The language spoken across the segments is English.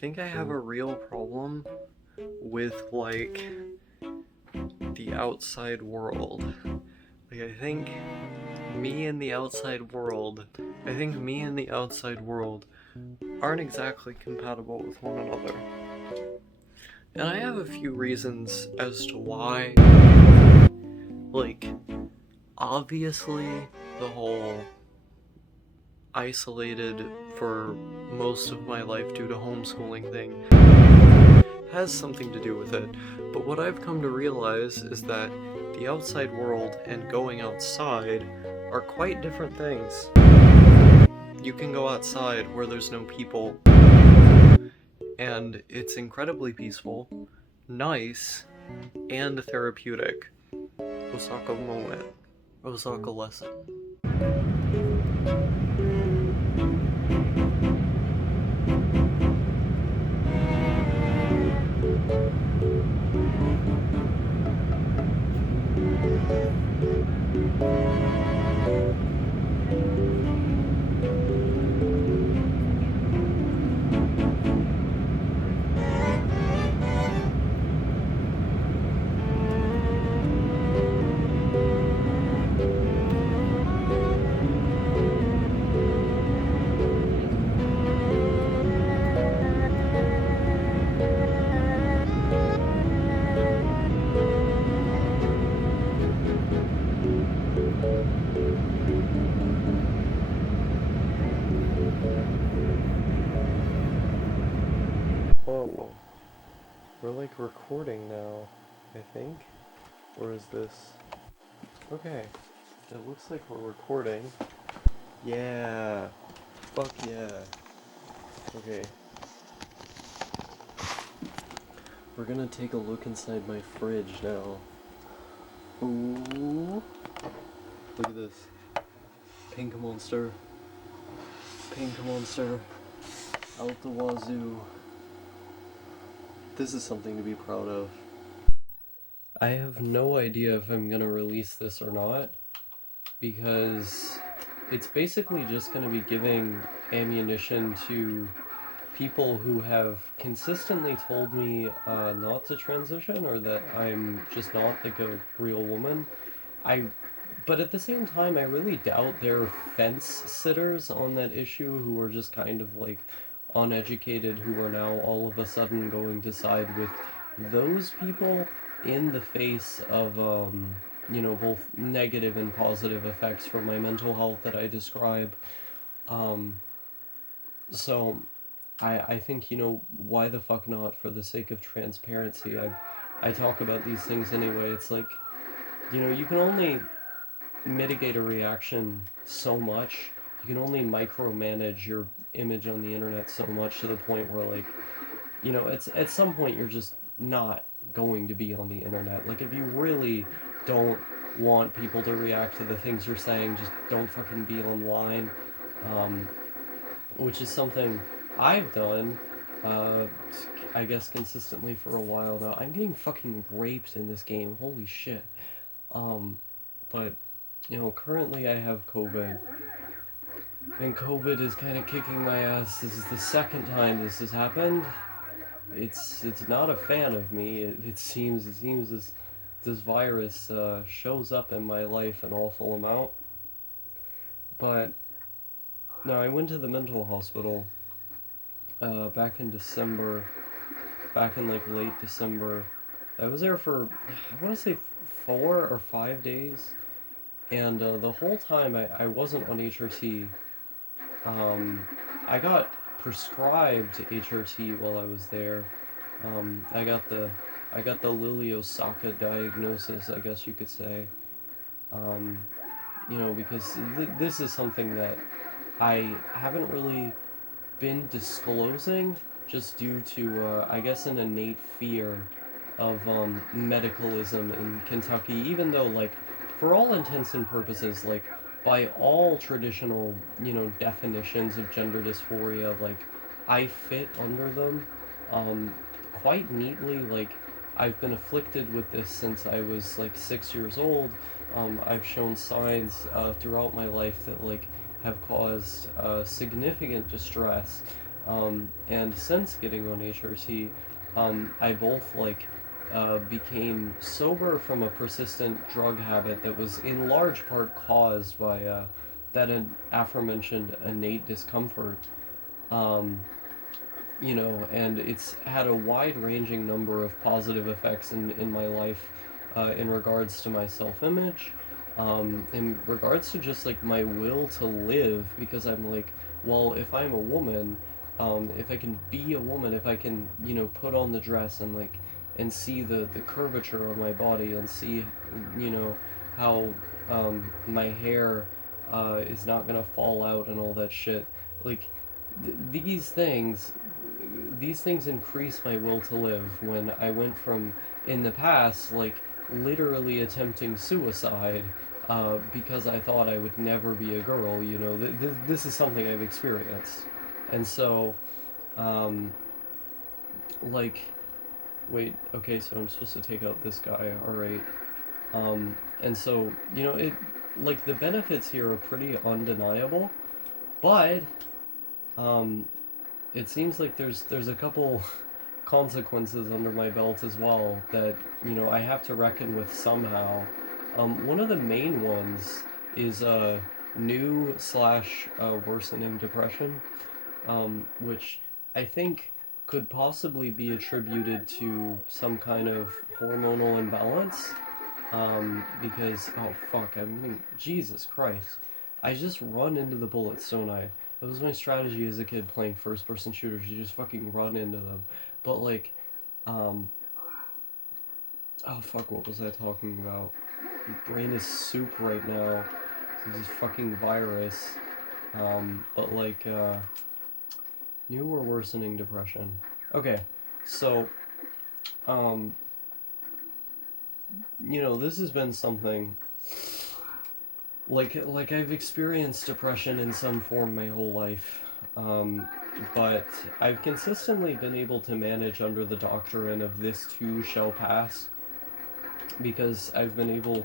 think I have a real problem with, like, the outside world. Like, I think me and the outside world aren't exactly compatible with one another. And I have a few reasons as to why. Like, obviously, the whole isolated for most of my life due to homeschooling thing has something to do with it, but what I've come to realize is that the outside world and going outside are quite different things. You can go outside where there's no people, and it's incredibly peaceful, nice, and therapeutic. Osaka moment. Osaka lesson. Whoa. We're like recording now, I think. Or is this... Okay. It looks like we're recording. Yeah. Fuck yeah. Okay. We're gonna take a look inside my fridge now. Ooh. Look at this. Pink monster. Pink monster. Out the wazoo. This is something to be proud of. I have no idea if I'm gonna release this or not, because it's basically just gonna be giving ammunition to people who have consistently told me not to transition, or that I'm just not like a real woman. But at the same time, I really doubt there are fence sitters on that issue who are just kind of like uneducated, who are now all of a sudden going to side with those people in the face of, both negative and positive effects for my mental health that I describe. So I think, why the fuck not, for the sake of transparency. I talk about these things anyway. It's like, you can only mitigate a reaction so much. You can only micromanage your image on the internet so much, to the point where, like, it's at some point you're just not going to be on the internet. Like, if you really don't want people to react to the things you're saying, just don't fucking be online. Which is something I've done, I guess, consistently for a while now. I'm getting fucking raped in this game, holy shit. But, currently I have COVID, and COVID is kind of kicking my ass. This is the second time this has happened. It's not a fan of me. It seems this virus shows up in my life an awful amount. But no, I went to the mental hospital back in December, back in like late December. I was there for, I want to say 4 or 5 days, and the whole time I wasn't on HRT. I got prescribed HRT while I was there. I got the Lily Osaka diagnosis, I guess you could say. Because this is something that I haven't really been disclosing, just due to, I guess, an innate fear of medicalism in Kentucky, even though, like, for all intents and purposes, like, by all traditional, definitions of gender dysphoria, like, I fit under them quite neatly. Like, I've been afflicted with this since I was like 6 years old. I've shown signs throughout my life that, like, have caused significant distress. And since getting on HRT, I both like became sober from a persistent drug habit that was in large part caused by that aforementioned innate discomfort. Um, and it's had a wide-ranging number of positive effects in my life in regards to my self-image, in regards to just like my will to live, because I'm like, well, if I'm a woman, if I can be a woman, if I can, put on the dress and like, and see the curvature of my body and see, how my hair is not gonna fall out and all that shit, like, these things increase my will to live when I went from, in the past, like literally attempting suicide because I thought I would never be a girl. This is something I've experienced. And so, um, like, wait, okay, so I'm supposed to take out this guy, alright. And so, like, the benefits here are pretty undeniable, but, um, it seems like there's a couple consequences under my belt as well that I have to reckon with somehow. One of the main ones is new slash worsening depression, which I think could possibly be attributed to some kind of hormonal imbalance. Because oh fuck, I mean Jesus Christ, I just run into the bullets, don't I? That was my strategy as a kid playing first person shooters. You just fucking run into them. But like, um, oh fuck, what was I talking about? My brain is soup right now. This is fucking virus. But like, new or worsening depression. Okay, so, um, this has been something. Like I've experienced depression in some form my whole life, but I've consistently been able to manage under the doctrine of this too shall pass, because I've been able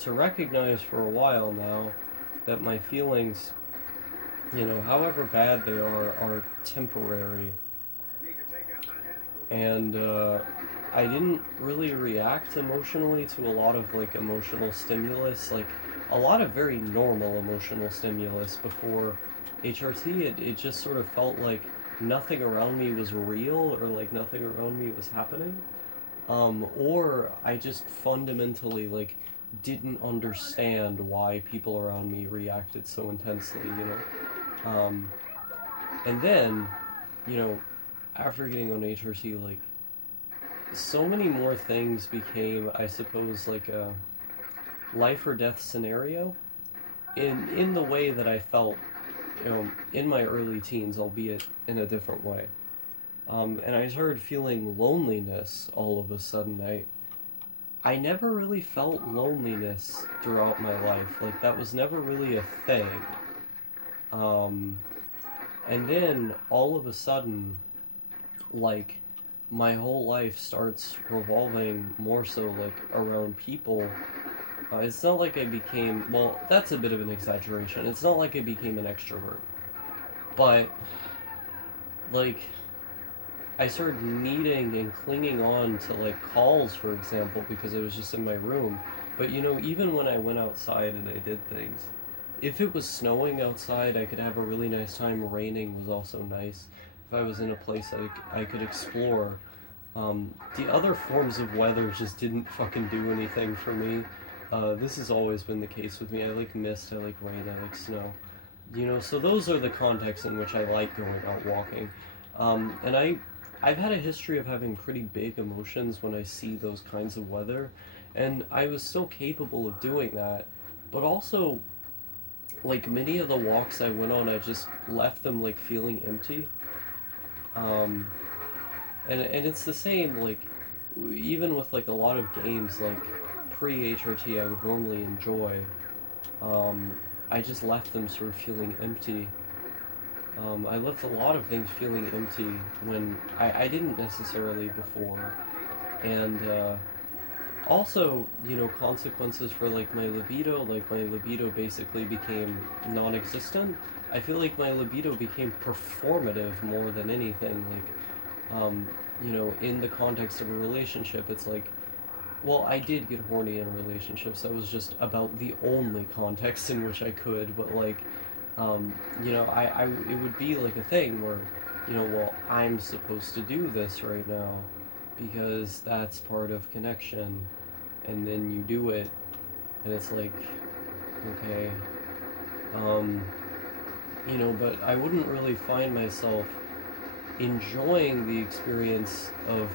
to recognize for a while now that my feelings, however bad they are temporary. And I didn't really react emotionally to a lot of like emotional stimulus, like a lot of very normal emotional stimulus before HRT. It just sort of felt like nothing around me was real, or like nothing around me was happening. Or I just fundamentally like didn't understand why people around me reacted so intensely. And then, you know, after getting on HRT, like so many more things became, I suppose, like a life or death scenario in the way that I felt, in my early teens, albeit in a different way. And I started feeling loneliness all of a sudden. I never really felt loneliness throughout my life. Like that was never really a thing. Um, and then all of a sudden, like my whole life starts revolving more so like around people. It's not like I became, well, that's a bit of an exaggeration. It's not like I became an extrovert. But, like, I started needing and clinging on to, like, calls, for example, because I was just in my room. But, even when I went outside and I did things, if it was snowing outside, I could have a really nice time. Raining was also nice. If I was in a place I could explore. The other forms of weather just didn't fucking do anything for me. This has always been the case with me. I like mist, I like rain, I like snow. So those are the contexts in which I like going out walking. And I've had a history of having pretty big emotions when I see those kinds of weather. And I was still capable of doing that. But also, like many of the walks I went on, I just left them like feeling empty. Um, and it's the same, like, even with like a lot of games, like pre-HRT I would normally enjoy. I just left them sort of feeling empty. I left a lot of things feeling empty when I didn't necessarily before. And also, consequences for like my libido basically became non-existent. I feel like my libido became performative more than anything. Like, in the context of a relationship, it's like, well, I did get horny in relationships. That was just about the only context in which I could. But like, it would be like a thing where, well, I'm supposed to do this right now because that's part of connection, and then you do it, and it's like, okay, but I wouldn't really find myself enjoying the experience of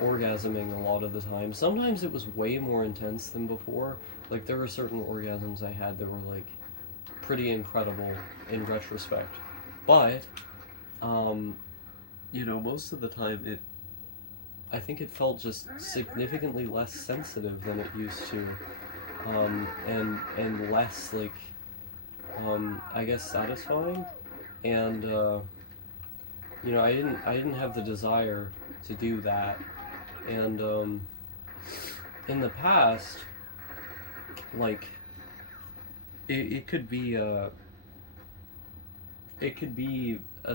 orgasming a lot of the time. Sometimes it was way more intense than before. Like, there were certain orgasms I had that were like pretty incredible in retrospect. But most of the time I think it felt just significantly less sensitive than it used to. And less like I guess satisfying. And I didn't have the desire to do that. And in the past, like, it could be a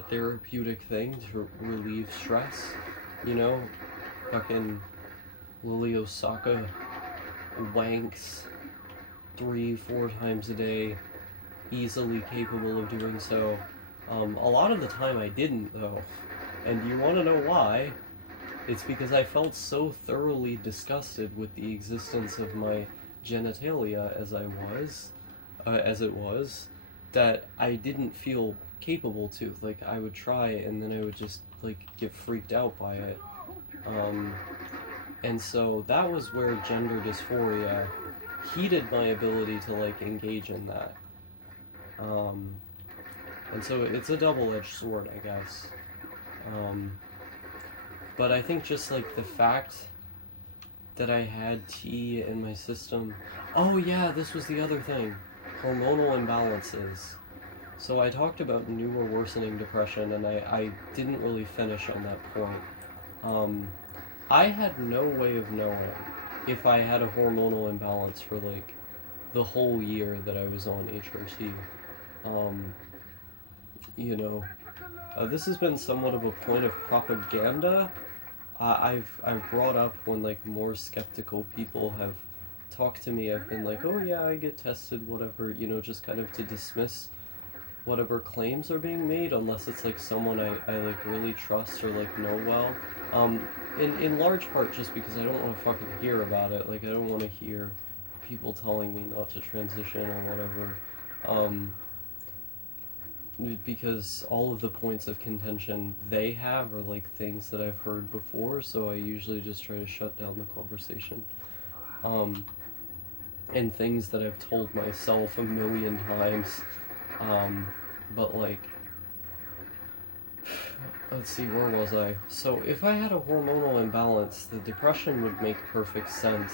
therapeutic thing to relieve stress, fucking Lily Osaka wanks 3-4 times a day, easily capable of doing so. A lot of the time I didn't, though. And do you want to know why? It's because I felt so thoroughly disgusted with the existence of my genitalia as it was, that I didn't feel capable to. Like, I would try and then I would just, like, get freaked out by it. And so that was where gender dysphoria heated my ability to, like, engage in that. And so it's a double-edged sword, I guess. But I think just, like, the fact that I had tea in my system... Oh, yeah, this was the other thing. Hormonal imbalances. So I talked about new or worsening depression, and I didn't really finish on that point. I had no way of knowing if I had a hormonal imbalance for, like, the whole year that I was on HRT. This has been somewhat of a point of propaganda. I've brought up when, like, more skeptical people have talked to me. I've been like, oh yeah, I get tested, whatever, just kind of to dismiss whatever claims are being made, unless it's like someone I like really trust or like know well. In large part just because I don't want to fucking hear about it. Like, I don't want to hear people telling me not to transition or whatever. Because all of the points of contention they have are like things that I've heard before, so I usually just try to shut down the conversation. And things that I've told myself a million times. But like, let's see, where was I? So if I had a hormonal imbalance, the depression would make perfect sense.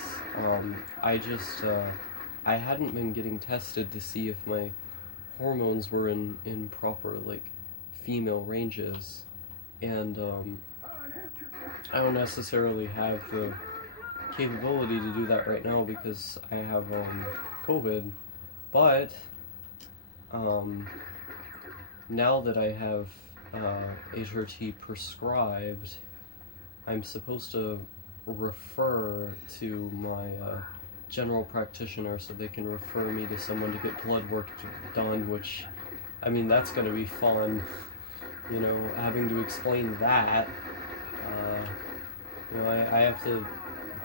I hadn't been getting tested to see if my hormones were in proper, like, female ranges. And, I don't necessarily have the capability to do that right now because I have, COVID. But, now that I have HRT prescribed, I'm supposed to refer to my general practitioner so they can refer me to someone to get blood work done, which, I mean, that's going to be fun, having to explain that. I have to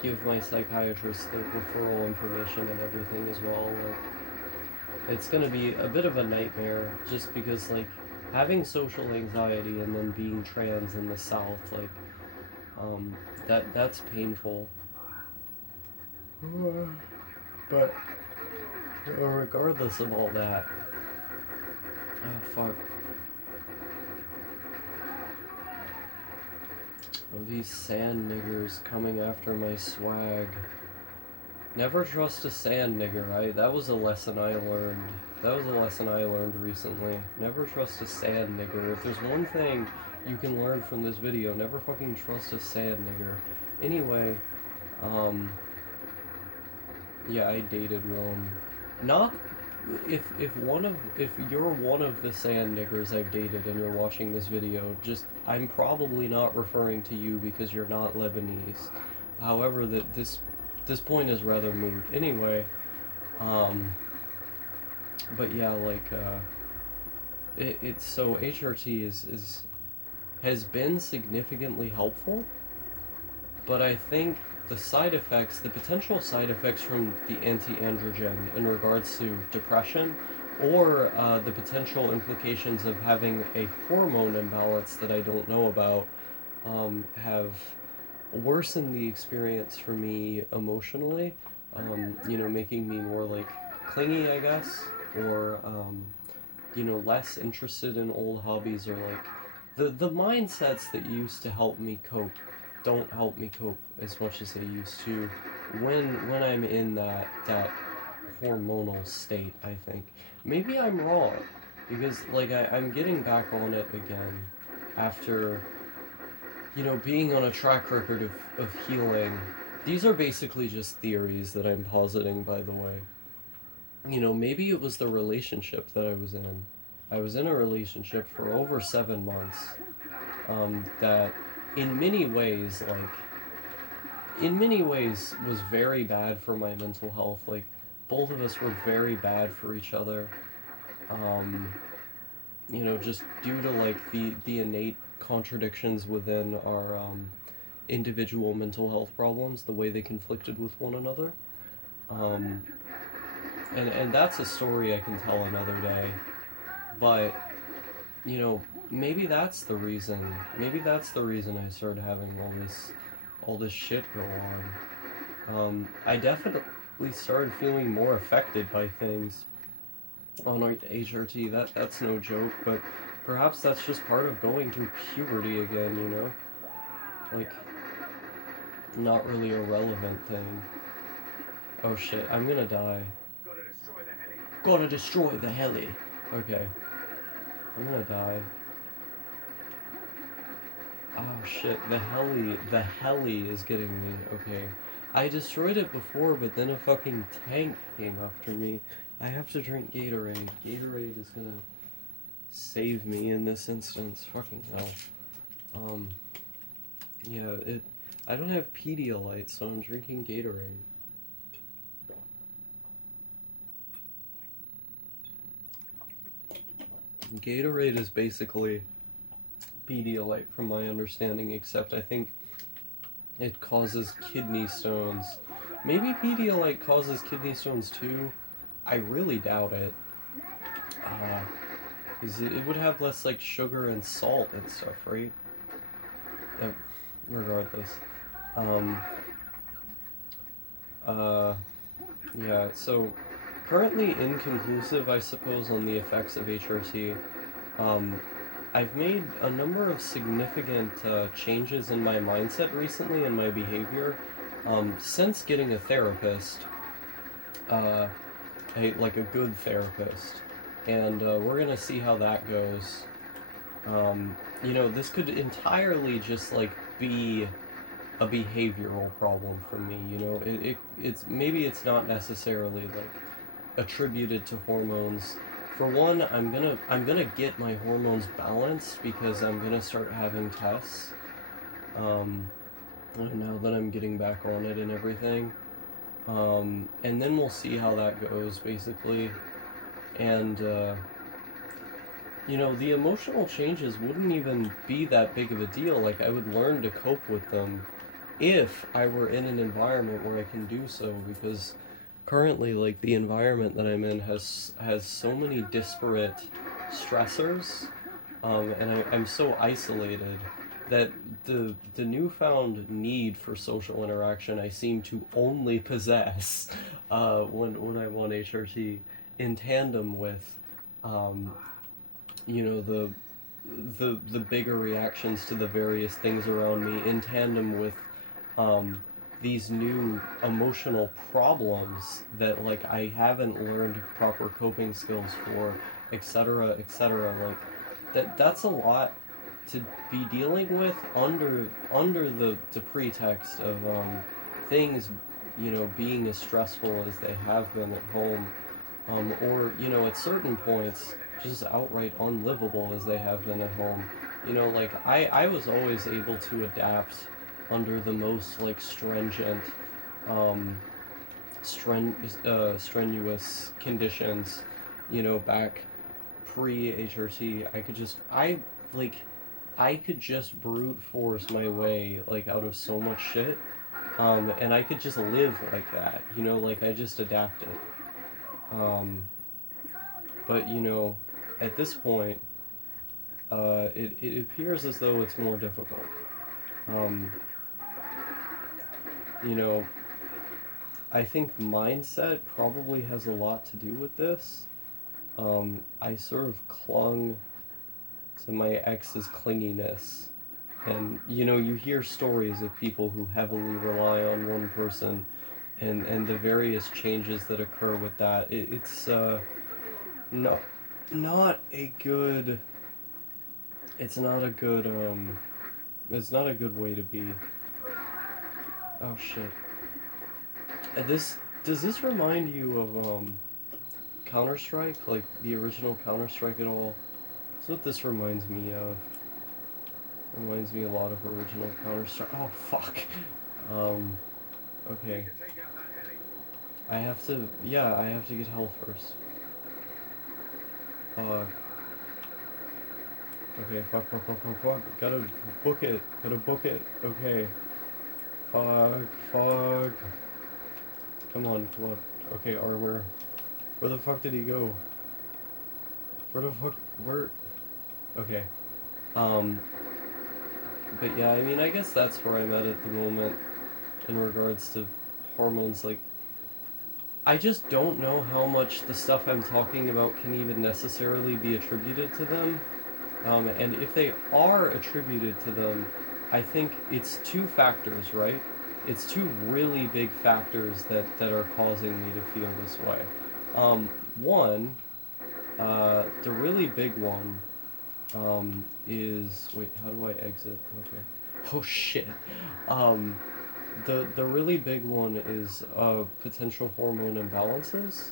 give my psychiatrist the referral information and everything as well. Like, it's going to be a bit of a nightmare just because, like, having social anxiety and then being trans in the South, like, that's painful. But regardless of all that, oh fuck, these sand niggers coming after my swag. Never trust a sand nigger. That was a lesson I learned. That was a lesson I learned recently. Never trust a sand nigger. If there's one thing you can learn from this video, never fucking trust a sand nigger. Anyway, yeah, I dated Rome. Not if you're one of the sand niggers I've dated and you're watching this video, just I'm probably not referring to you because you're not Lebanese. However, that this point is rather moot. Anyway, but yeah, like it's so HRT is has been significantly helpful, but I think the side effects, the potential side effects from the anti-androgen in regards to depression, or the potential implications of having a hormone imbalance that I don't know about, have worsened the experience for me emotionally, making me more like clingy, I guess, or less interested in old hobbies, or like the mindsets that used to help me cope don't help me cope as much as they used to when I'm in that hormonal state. I think maybe I'm wrong, because like I'm getting back on it again after being on a track record of healing. These are basically just theories that I'm positing, by the way. Maybe it was the relationship that I was in. I was in a relationship for over 7 months, that in many ways, was very bad for my mental health. Like, both of us were very bad for each other. Just due to like the innate contradictions within our individual mental health problems, the way they conflicted with one another. Um, and that's a story I can tell another day. But maybe that's the reason. Maybe that's the reason I started having all this shit go on. I definitely started feeling more affected by things on HRT. That's no joke, but perhaps that's just part of going through puberty again. Like, not really a relevant thing. Oh shit, I'm gonna die. Gotta destroy the heli. Okay. I'm gonna die. Oh shit, the heli is getting me. Okay. I destroyed it before, but then a fucking tank came after me. I have to drink Gatorade. Gatorade is gonna save me in this instance. Fucking hell. Yeah, I don't have Pedialyte, so I'm drinking Gatorade. Gatorade is basically Pedialyte from my understanding, except I think it causes kidney stones. Maybe Pedialyte causes kidney stones too. I really doubt it. Because it would have less like sugar and salt and stuff, right? Regardless. Yeah, so currently inconclusive, I suppose, on the effects of HRT. I've made a number of significant changes in my mindset recently and my behavior since getting a therapist, like a good therapist, and we're gonna see how that goes. This could entirely just like be a behavioral problem for me. It's maybe it's not necessarily like attributed to hormones. For one, I'm gonna get my hormones balanced because I'm gonna start having tests. Now that I'm getting back on it and everything. And then we'll see how that goes, basically. And the emotional changes wouldn't even be that big of a deal. Like, I would learn to cope with them if I were in an environment where I can do so, because currently, like, the environment that I'm in has so many disparate stressors, and I'm so isolated that the newfound need for social interaction I seem to only possess when I'm on HRT, in tandem with the bigger reactions to the various things around me, in tandem with these new emotional problems that like I haven't learned proper coping skills for, etc., etc. Like that's a lot to be dealing with under the pretext of things being as stressful as they have been at home. or, you know, at certain points, just outright unlivable as they have been at home. You know, like, I was always able to adapt under the most, like, stringent, um, strenuous conditions, you know, back pre-HRT. Like, I could just brute force my way, like, out of so much shit, and I could just live like that, you know, like, I just adapted. Um, but, you know, at this point, it appears as though it's more difficult. Um, you know, I think mindset probably has a lot to do with this. I sort of clung to my ex's clinginess. And, you know, you hear stories of people who heavily rely on one person and the various changes that occur with that. It's no, not a good. It's not a good. It's not a good way to be. Oh shit. This does this remind you of Counter Strike, like the original Counter Strike at all? That's what this reminds me of. Reminds me a lot of original Counter Strike. Oh fuck. Um. Okay. I have to. Yeah, I have to get health first. Okay, fuck. Gotta book it. Gotta book it. Okay. Fuck. Come on. Okay, armor. Where the fuck did he go? Where? Okay. Um, but yeah, I mean, I guess that's where I'm at the moment in regards to hormones. Like, I just don't know how much the stuff I'm talking about can even necessarily be attributed to them. And if they are attributed to them, I think it's two factors, right? It's two really big factors that are causing me to feel this way. One, the really big one, is wait, how do I exit? Okay. Oh shit. Um, the really big one is potential hormone imbalances.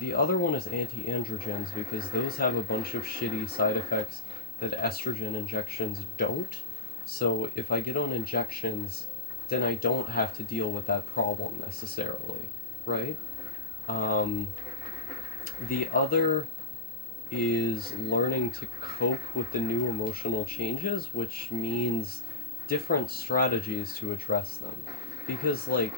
The other one is anti-androgens because those have a bunch of shitty side effects that estrogen injections don't. So if I get on injections, then I don't have to deal with that problem necessarily, right? Um, the other is learning to cope with the new emotional changes, which means different strategies to address them. Because like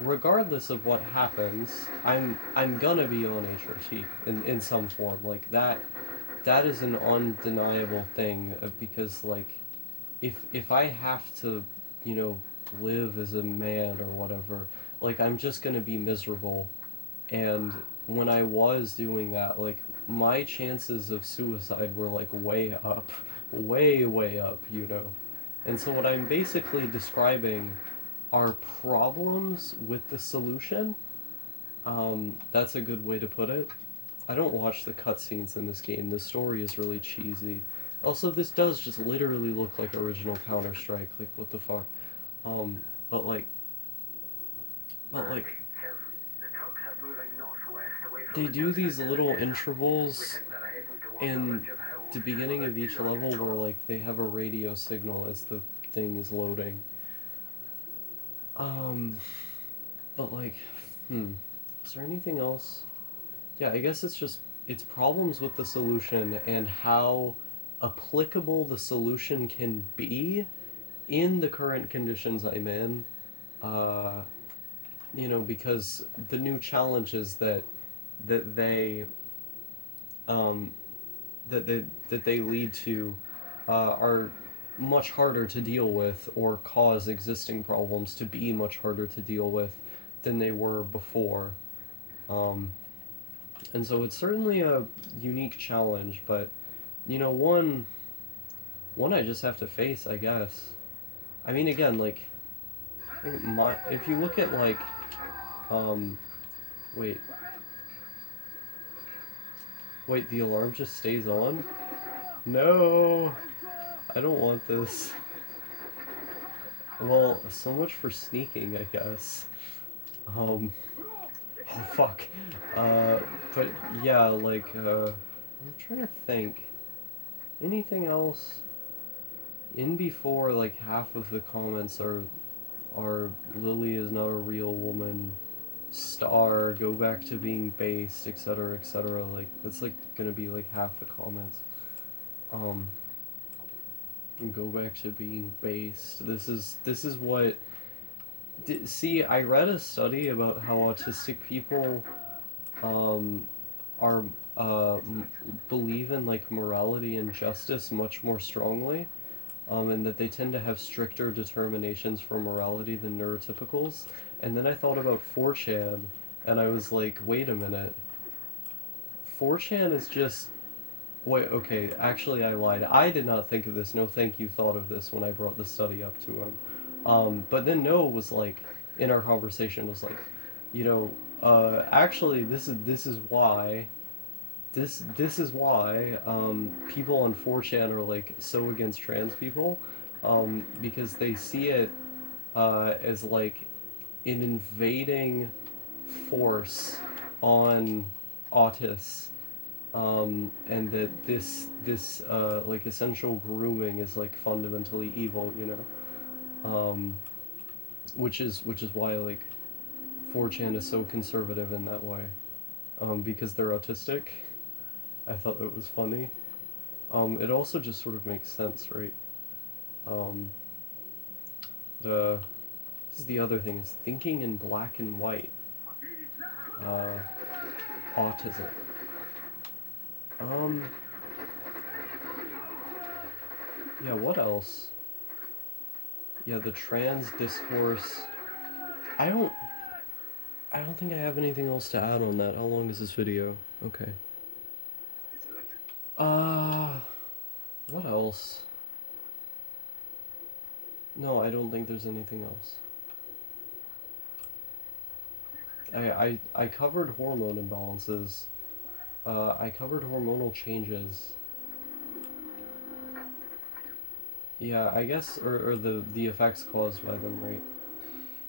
regardless of what happens, I'm gonna be on HRT in some form. Like that is an undeniable thing because like if I have to, you know, live as a man or whatever, like I'm just gonna be miserable. And when I was doing that, like my chances of suicide were like way up, way up, you know. And so what I'm basically describing are problems with the solution. That's a good way to put it. I don't watch the cutscenes in this game. The story is really cheesy. Also, this does just literally look like original Counter Strike. Like, what the fuck? Um, but like, but like, they do these little intervals in the beginning of each level where like they have a radio signal as the thing is loading. Um, but like, is there anything else? Yeah, I guess it's problems with the solution and how applicable the solution can be in the current conditions I'm in. Uh, you know, because the new challenges that they um, that they lead to are much harder to deal with or cause existing problems to be much harder to deal with than they were before. Um, and so it's certainly a unique challenge, but you know, one I just have to face, I guess. I mean, again, like, if you look at like, um, wait, wait, the alarm just stays on? No, I don't want this. Well, so much for sneaking, I guess. Um, Oh fuck. But yeah, like, I'm trying to think. Anything else? In before, like, half of the comments are Lily is not a real woman, star, go back to being based, etc., etc. Like, that's, like, gonna be, like, half the comments. Um, go back to being based. This is what... See, I read a study about how autistic people um, are believe in like morality and justice much more strongly, and that they tend to have stricter determinations for morality than neurotypicals. And then I thought about 4chan, and I was like, wait a minute, 4chan is just... Wait, okay, actually I lied. I did not think of this. No, thank you thought of this when I brought the study up to him. But then Noah was like, in our conversation, was like, you know, actually, this is why this is why people on 4chan are like so against trans people, because they see it as like an invading force on autists, and that this like essential grooming is like fundamentally evil, you know, which is why like 4chan is so conservative in that way, because they're autistic. I thought that was funny. It also just sort of makes sense, right? Um, the This is the other thing, is thinking in black and white. Uh, Autism. Um, yeah, what else? Yeah, the trans discourse. I don't I don't think I have anything else to add on that. How long is this video? Okay. Uh, what else? No, I don't think there's anything else. I covered hormone imbalances. I covered hormonal changes. Yeah, I guess, or the effects caused by them, right?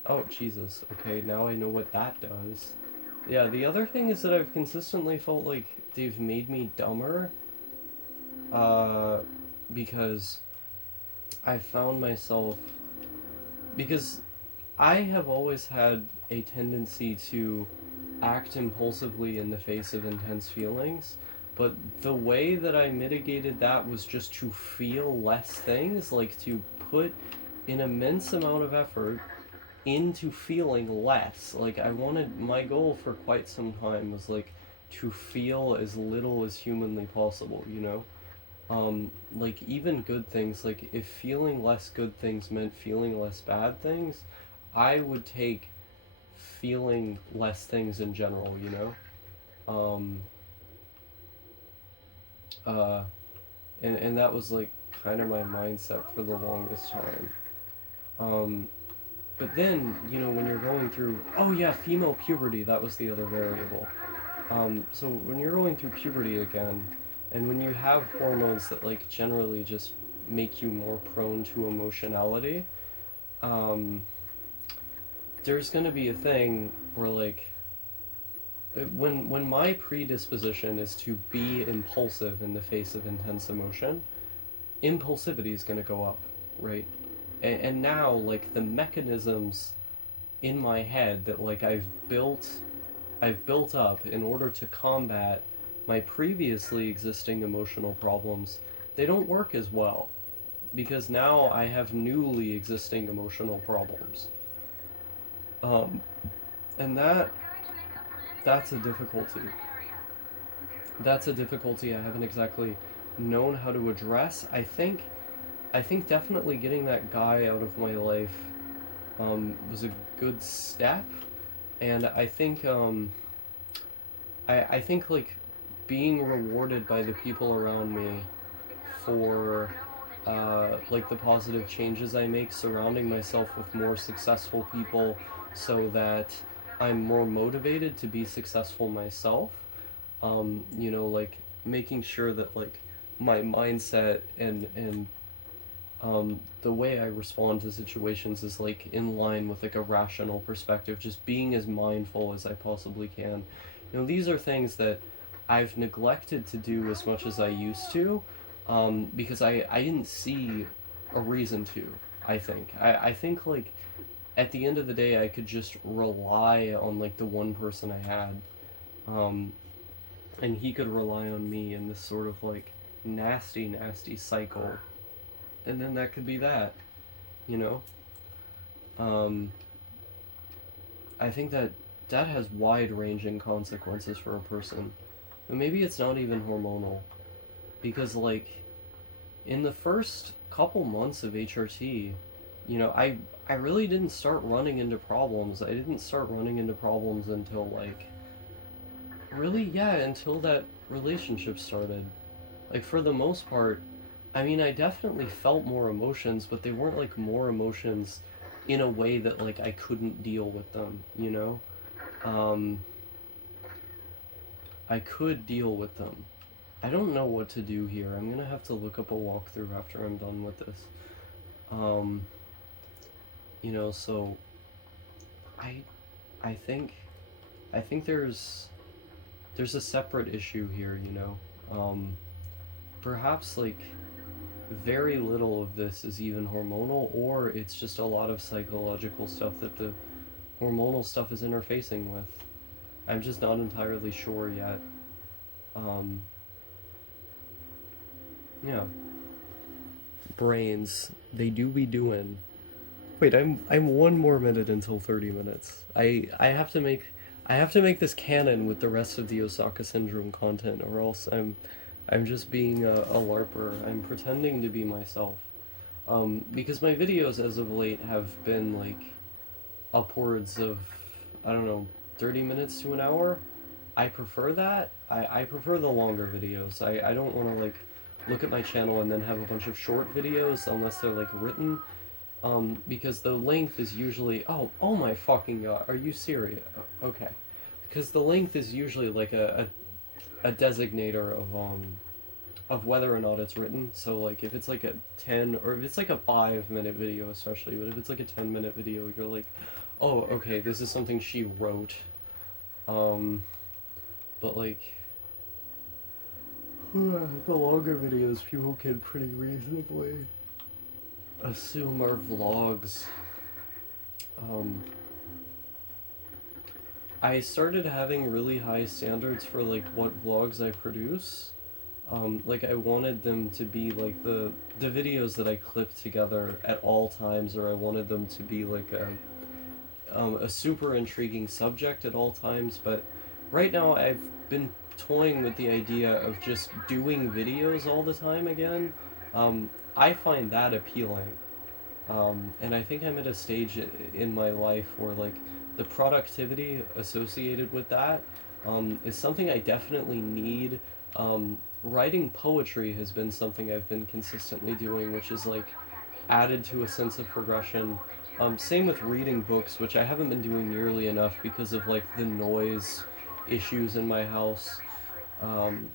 Oh, Jesus. Okay, now I know what that does. Yeah, the other thing is that I've consistently felt like they've made me dumber, uh, because I found myself... Because I have always had a tendency to act impulsively in the face of intense feelings, but the way that I mitigated that was just to feel less things, like to put an immense amount of effort into feeling less. Like, I wanted... My goal for quite some time was, like, to feel as little as humanly possible, you know? Like, even good things, like, if feeling less good things meant feeling less bad things, I would take feeling less things in general, you know? Um, uh, and that was, like, kind of my mindset for the longest time. Um, but then, you know, when you're going through... Oh, yeah, female puberty, that was the other variable. So when you're going through puberty again, and when you have hormones that, like, generally just make you more prone to emotionality, um, there's gonna be a thing where, like, when my predisposition is to be impulsive in the face of intense emotion, impulsivity is gonna go up, right? And now, like, the mechanisms in my head that, like, I've built up in order to combat my previously existing emotional problems, they don't work as well, because now I have newly existing emotional problems. Um, and that's a difficulty. That's a difficulty I haven't exactly known how to address. I think definitely getting that guy out of my life was a good step, and I think like being rewarded by the people around me for like the positive changes I make, surrounding myself with more successful people so that I'm more motivated to be successful myself. You know, like making sure that like my mindset and the way I respond to situations is like in line with like a rational perspective, just being as mindful as I possibly can. You know, these are things that I've neglected to do as much as I used to, because I didn't see a reason to. I think like at the end of the day, I could just rely on like the one person I had, um, and he could rely on me in this sort of like nasty, nasty cycle, and then that could be that, you know. Um, I think that that has wide-ranging consequences for a person. But maybe it's not even hormonal, because like in the first couple months of HRT, you know, I really didn't start running into problems. I didn't start running into problems until like really, yeah, until that relationship started. Like for the most part, I mean, I definitely felt more emotions, but they weren't like more emotions in a way that like I couldn't deal with them, you know? Um, I could deal with them. I don't know what to do here. I'm gonna have to look up a walkthrough after I'm done with this. Um, you know, so I I think I think there's a separate issue here, you know. Perhaps like very little of this is even hormonal, or it's just a lot of psychological stuff that the hormonal stuff is interfacing with. I'm just not entirely sure yet. Um, yeah. Brains, they do be doing. Wait, I'm one more minute until 30 minutes. I have to make this canon with the rest of the Osaka syndrome content, or else I'm just being a larper. I'm pretending to be myself. Because my videos as of late have been like upwards of, I don't know, 30 minutes to an hour. I prefer that. I prefer the longer videos. I don't want to like look at my channel and then have a bunch of short videos unless they're like written. Because the length is usually, oh my fucking god, are you serious? Okay. Because the length is usually like a designator of whether or not it's written. So like if it's like a 10, or if it's like a 5 minute video especially, but if it's like a 10-minute video, you're like, oh, okay, this is something she wrote. Um, but like the longer videos, people can pretty reasonably assume are vlogs. Um, I started having really high standards for like what vlogs I produce. Like I wanted them to be like the videos that I clip together at all times, or I wanted them to be like a super intriguing subject at all times. But right now I've been toying with the idea of just doing videos all the time again. I find that appealing. And I think I'm at a stage in my life where like the productivity associated with that is something I definitely need. Writing poetry has been something I've been consistently doing, which is like added to a sense of progression. Same with reading books, which I haven't been doing nearly enough because of like the noise issues in my house. Um,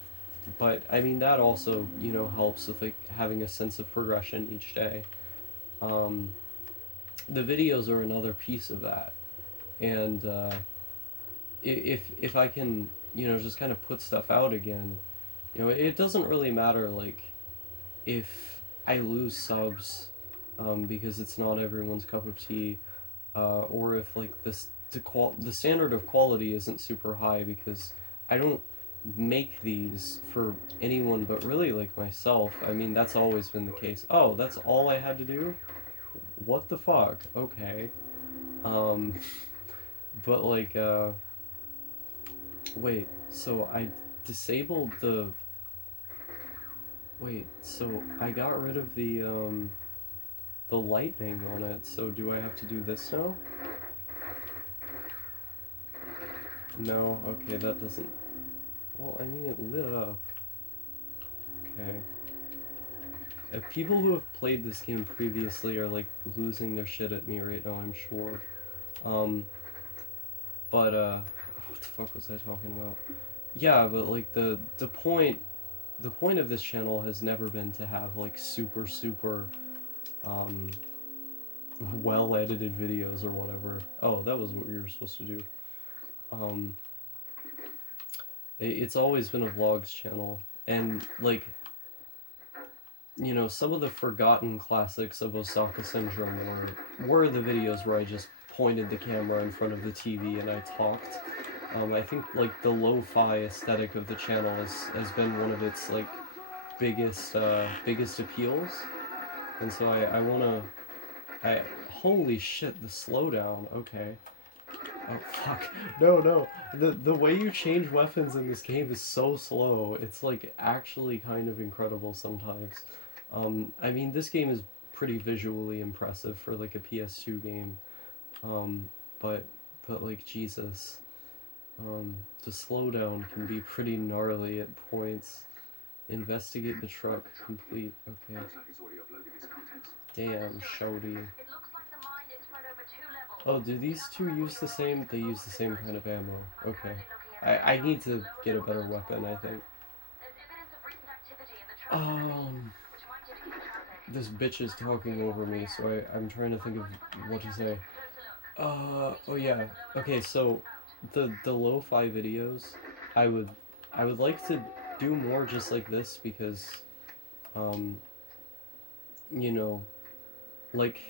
but I mean that also, you know, helps with like having a sense of progression each day. Um, the videos are another piece of that, and if I can, you know, just kind of put stuff out again, you know, it doesn't really matter like if I lose subs, because it's not everyone's cup of tea, or if like the standard of quality isn't super high, because I don't make these for anyone but really like myself. I mean, that's always been the case. Oh, that's all I had to do? What the fuck? Okay. Um, but like, wait, so I disabled the. Wait, so I got rid of the lightning on it, so do I have to do this now? No, okay, that doesn't. Well, I mean, it lit up. Okay. People who have played this game previously are like losing their shit at me right now, I'm sure. Um, but what the fuck was I talking about? Yeah, but like the point of this channel has never been to have like super um, well edited videos or whatever. Oh, that was what we were supposed to do. Um, it's always been a vlogs channel, and like, you know, some of the forgotten classics of Osaka Syndrome were the videos where I just pointed the camera in front of the TV and I talked. I think like the lo-fi aesthetic of the channel has been one of its like biggest appeals, and so I wanna I holy shit, the slowdown. Okay. Oh fuck. No. The way you change weapons in this game is so slow. It's like actually kind of incredible sometimes. I mean, this game is pretty visually impressive for like a PS2 game. Um, but like Jesus, the slowdown can be pretty gnarly at points. Investigate the truck. Complete. Okay. Damn, shouty. Oh, do these two use the same? They use the same kind of ammo. Okay. I need to get a better weapon, I think. Um, this bitch is talking over me, so I'm trying to think of what to say. Oh yeah. Okay, so the lo-fi videos, I would I would like to do more just like this because, um, you know, like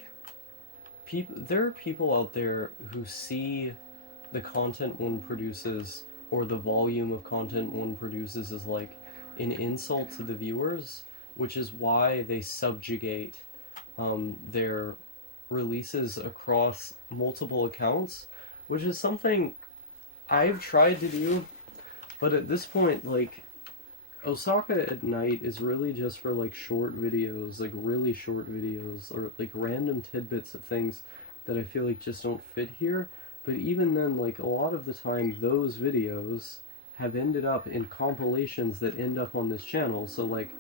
there are people out there who see the content one produces or the volume of content one produces as like an insult to the viewers, which is why they subjugate their releases across multiple accounts, which is something I've tried to do, but at this point, like, Osaka at Night is really just for like short videos, like really short videos, or like random tidbits of things that I feel like just don't fit here. But even then, like a lot of the time, those videos have ended up in compilations that end up on this channel. So like,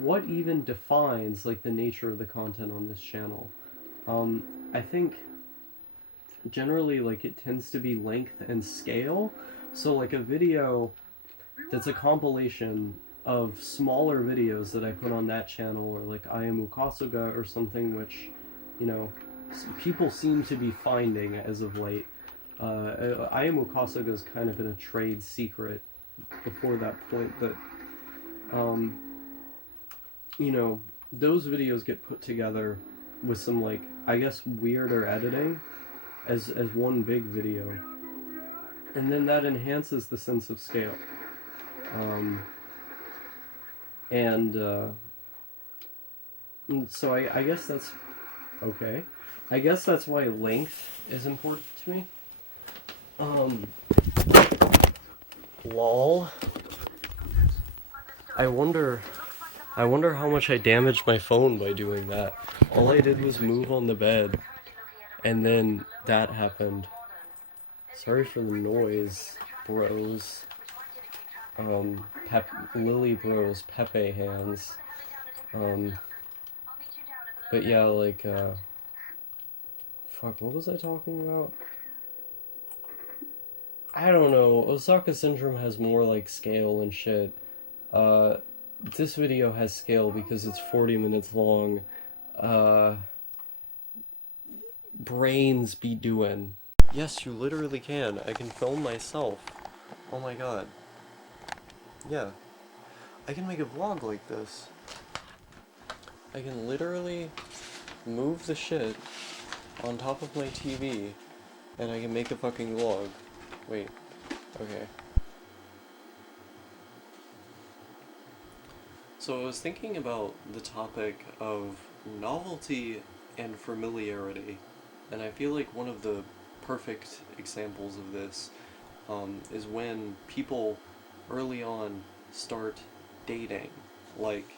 what even defines like the nature of the content on this channel? Um, I think generally like it tends to be length and scale. So like a video that's a compilation of smaller videos that I put on that channel, or like I Am Ukasuga or something, which, you know, people seem to be finding as of late. I Am Ukasuga has kind of been a trade secret before that point, but, um, you know, those videos get put together with some, like, I guess weirder editing as one big video, and then that enhances the sense of scale. Um, and so I guess that's okay. I guess that's why length is important to me. Um, lol. I wonder how much I damaged my phone by doing that. All I did was move on the bed, and then that happened. Sorry for the noise, bros. Lily bros, Pepe hands. Um, but yeah, like, fuck, what was I talking about? I don't know. Osaka Syndrome has more, like, scale and shit. Uh, this video has scale because it's 40 minutes long. Uh, brains be doing. Yes, you literally can. I can film myself. Oh my god. Yeah. I can make a vlog like this. I can literally move the shit on top of my TV, and I can make a fucking vlog. Wait. Okay. So I was thinking about the topic of novelty and familiarity, and I feel like one of the perfect examples of this is when people early on start dating. Like,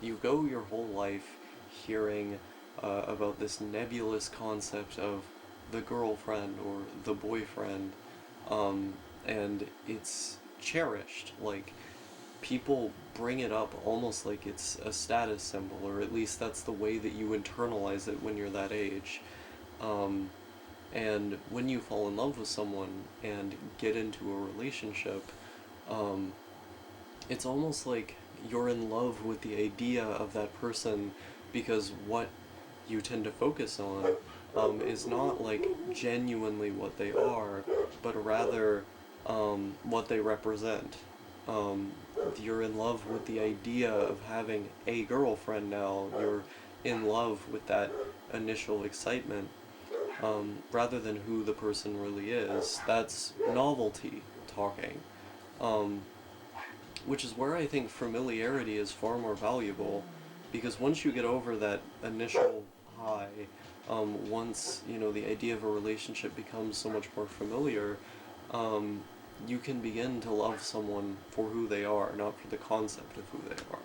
you go your whole life hearing about this nebulous concept of the girlfriend or the boyfriend, and it's cherished. Like, people bring it up almost like it's a status symbol, or at least that's the way that you internalize it when you're that age. Um, and when you fall in love with someone and get into a relationship, um, it's almost like you're in love with the idea of that person because what you tend to focus on is not like genuinely what they are, but rather what they represent. Um, you're in love with the idea of having a girlfriend now. You're in love with that initial excitement, rather than who the person really is. That's novelty talking. Um, which is where I think familiarity is far more valuable, because once you get over that initial high, once the idea of a relationship becomes so much more familiar, um, you can begin to love someone for who they are, not for the concept of who they are.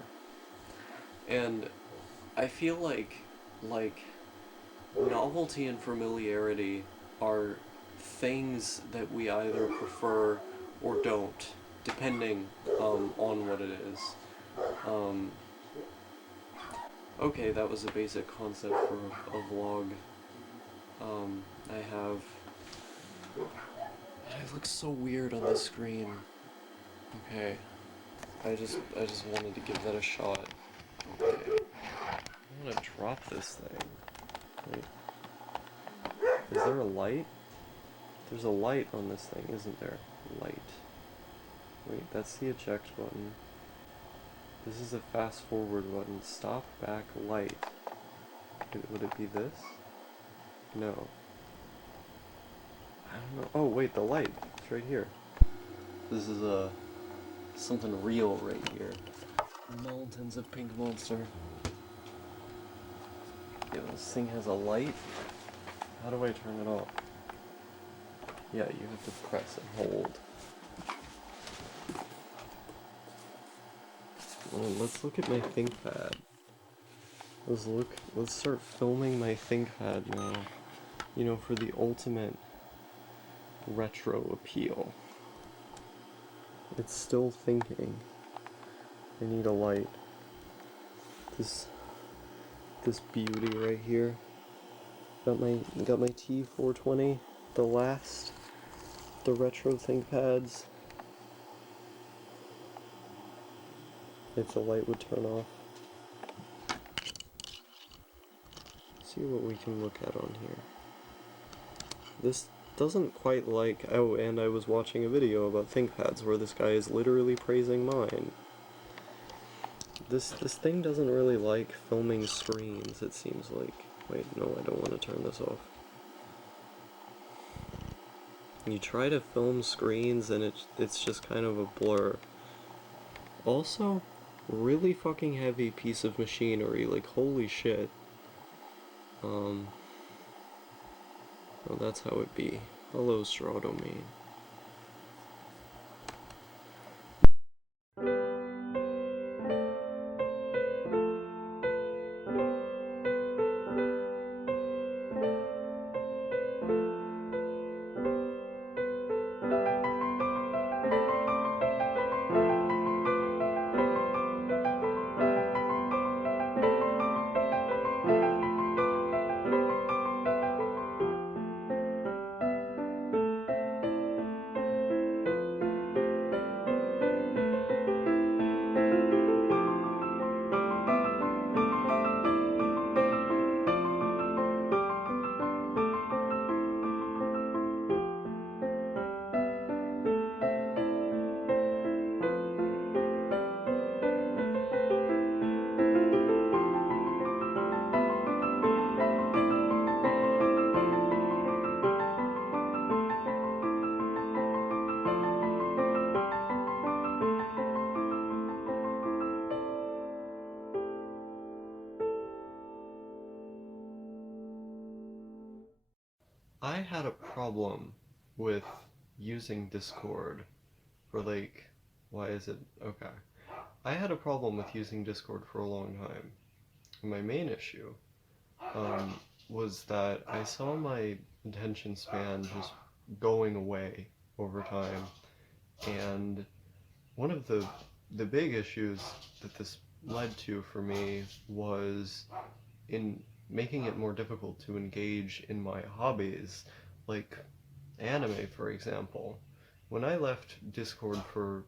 And I feel like novelty and familiarity are things that we either prefer or don't, depending on what it is. Um, okay, that was a basic concept for a vlog. I have. It looks so weird on the screen. Okay, I just wanted to give that a shot. Okay, I'm gonna drop this thing. Wait, is there a light? There's a light on this thing, isn't there? Light. Wait, that's the eject button. This is a fast forward button. Stop, back, light. Would it be this? No. I don't know. Oh, wait, the light. It's right here. This is something real right here. Mountains of pink monster. Yeah, this thing has a light. How do I turn it off? Yeah, you have to press and hold. Well, let's look at my ThinkPad. Let's start filming my ThinkPad now. For the ultimate retro appeal. It's still thinking. I need a light. This beauty right here. Got my T420, the retro ThinkPads. If the light would turn off. See what we can look at on here. This doesn't quite like... Oh, and I was watching a video about ThinkPads where this guy is literally praising mine. This thing doesn't really like filming screens, it seems like. Wait, no, I don't want to turn this off. You try to film screens and it's just kind of a blur. Also, really fucking heavy piece of machinery, like holy shit. Well, that's how it be. Hello, straw domain. I had a problem with using Discord for why is it? Okay. I had a problem with using Discord for a long time. My main issue was that I saw my attention span just going away over time, and one of the big issues that this led to for me was in making it more difficult to engage in my hobbies, like anime, for example. When I left Discord for,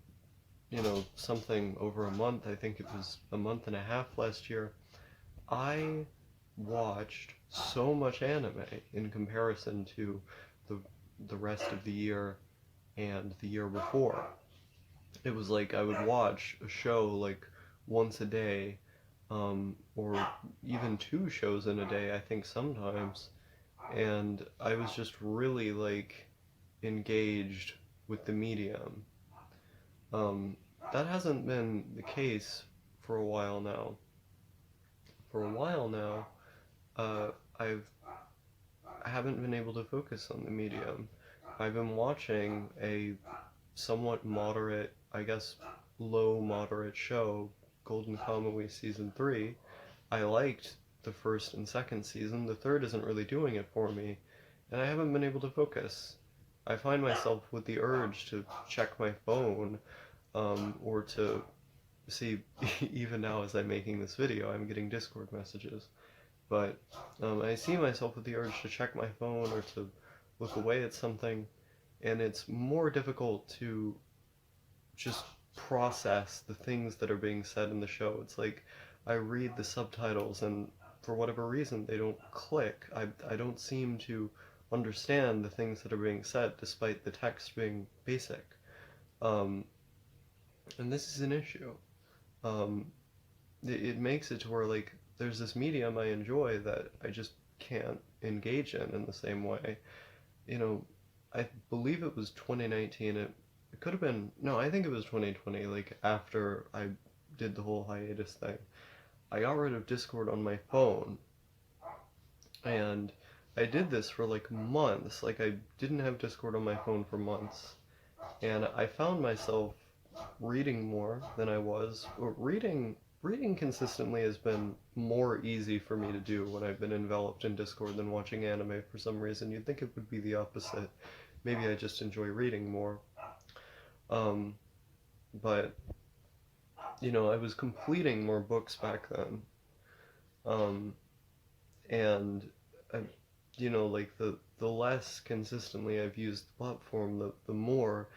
something over a month, I think it was a month and a half last year, I watched so much anime in comparison to the the rest of the year and the year before. It was like I would watch a show like once a day, or even two shows in a day, I think sometimes, and I was just really like engaged with the medium. Um, that hasn't been the case for a while now. For a while now, uh, I've I haven't been able to focus on the medium. I've been watching a somewhat moderate, I guess low moderate show, Golden Kamuy season 3. I liked the first and second season. The third isn't really doing it for me, and I haven't been able to focus. I find myself with the urge to check my phone, or to see, even now as I'm making this video, I'm getting Discord messages. But I see myself with the urge to check my phone or to look away at something, and it's more difficult to just process the things that are being said in the show. It's like I read the subtitles, and for whatever reason, they don't click. I don't seem to understand the things that are being said, despite the text being basic. Um, and this is an issue. Um, it makes it to where, like, there's this medium I enjoy that I just can't engage in the same way. You know, I believe it was 2019. It could have been, no, I think it was 2020, like after I did the whole hiatus thing. I got rid of Discord on my phone, and I did this for like months. Like, I didn't have Discord on my phone for months, and I found myself reading more than I was. Or reading consistently has been more easy for me to do when I've been enveloped in Discord than watching anime for some reason. You'd think it would be the opposite. Maybe I just enjoy reading more. Um, but I was completing more books back then. Um, and I, like the less consistently I've used the platform, the more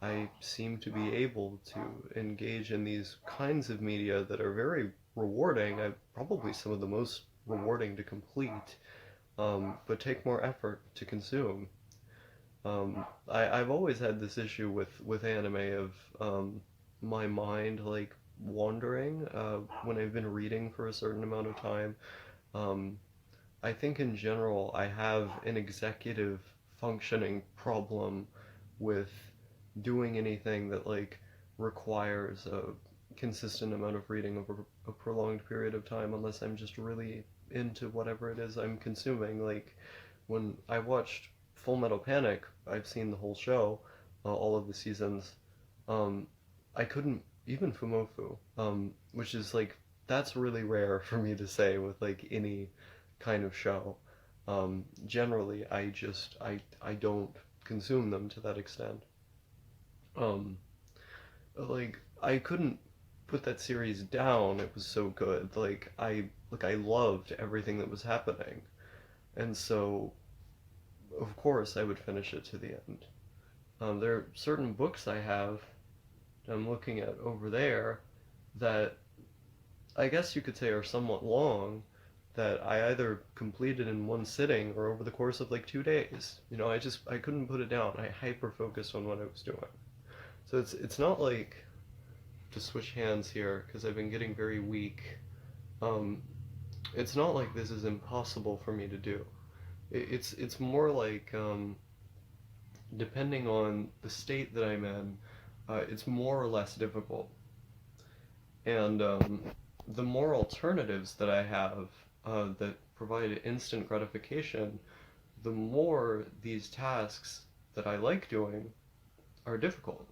I seem to be able to engage in these kinds of media that are very rewarding. Probably some of the most rewarding to complete, but take more effort to consume. I've always had this issue with anime of my mind like wandering when I've been reading for a certain amount of time. Um, I think in general I have an executive functioning problem with doing anything that like requires a consistent amount of reading over a prolonged period of time, unless I'm just really into whatever it is I'm consuming. Like when I watched Full Metal Panic, I've seen the whole show, all of the seasons. Um, I couldn't even Fumofu, which is like that's really rare for me to say with like any kind of show. Generally, I don't consume them to that extent. Um, like I couldn't put that series down. It was so good. I loved everything that was happening, and so of course I would finish it to the end. There are certain books I have I'm looking at over there that I guess you could say are somewhat long, that I either completed in one sitting or over the course of like 2 days. I couldn't put it down. I hyper focused on what I was doing. So it's not like, to switch hands here because I've been getting very weak. Um, it's not like this is impossible for me to do. It's more like, depending on the state that I'm in, it's more or less difficult. And the more alternatives that I have that provide instant gratification, the more these tasks that I like doing are difficult.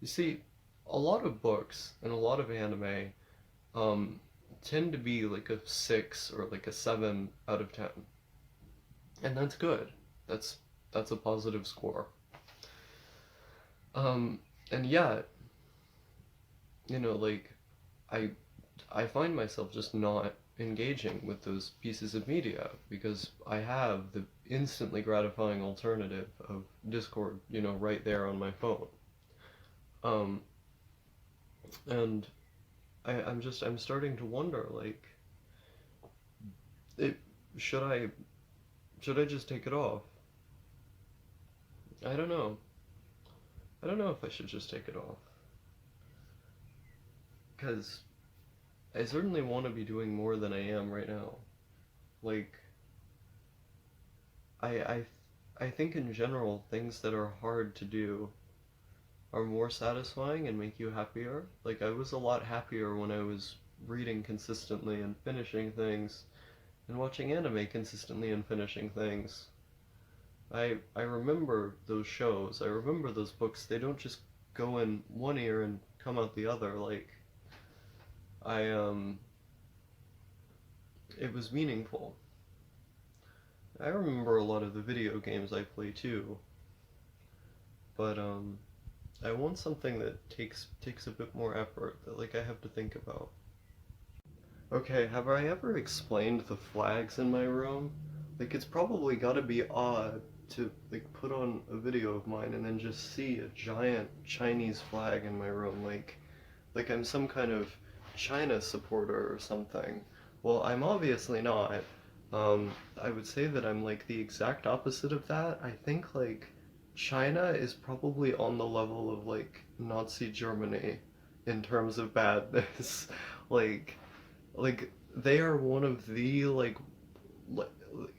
You see, a lot of books and a lot of anime um, tend to be like a 6 or like a 7 out of 10. And that's good. That's a positive score. And yet, like I I find myself just not engaging with those pieces of media because I have the instantly gratifying alternative of Discord, right there on my phone. Um, and I'm starting to wonder, like, it, should I, should I just take it off? I don't know. I don't know if I should just take it off. Because I certainly want to be doing more than I am right now. Like, I, I, I think in general, things that are hard to do are more satisfying and make you happier. Like, I was a lot happier when I was reading consistently and finishing things, and watching anime consistently and finishing things. I remember those shows, I remember those books, they don't just go in one ear and come out the other. Like, I, it was meaningful. I remember a lot of the video games I play too, but, I want something that takes a bit more effort, that, like, I have to think about. Okay, have I ever explained the flags in my room? Like, it's probably gotta be odd to, like, put on a video of mine and then just see a giant Chinese flag in my room, like I'm some kind of China supporter or something. Well, I'm obviously not. I would say that I'm, like, the exact opposite of that. I think, like, China is probably on the level of, like, Nazi Germany in terms of badness. Like, like they are one of the, li-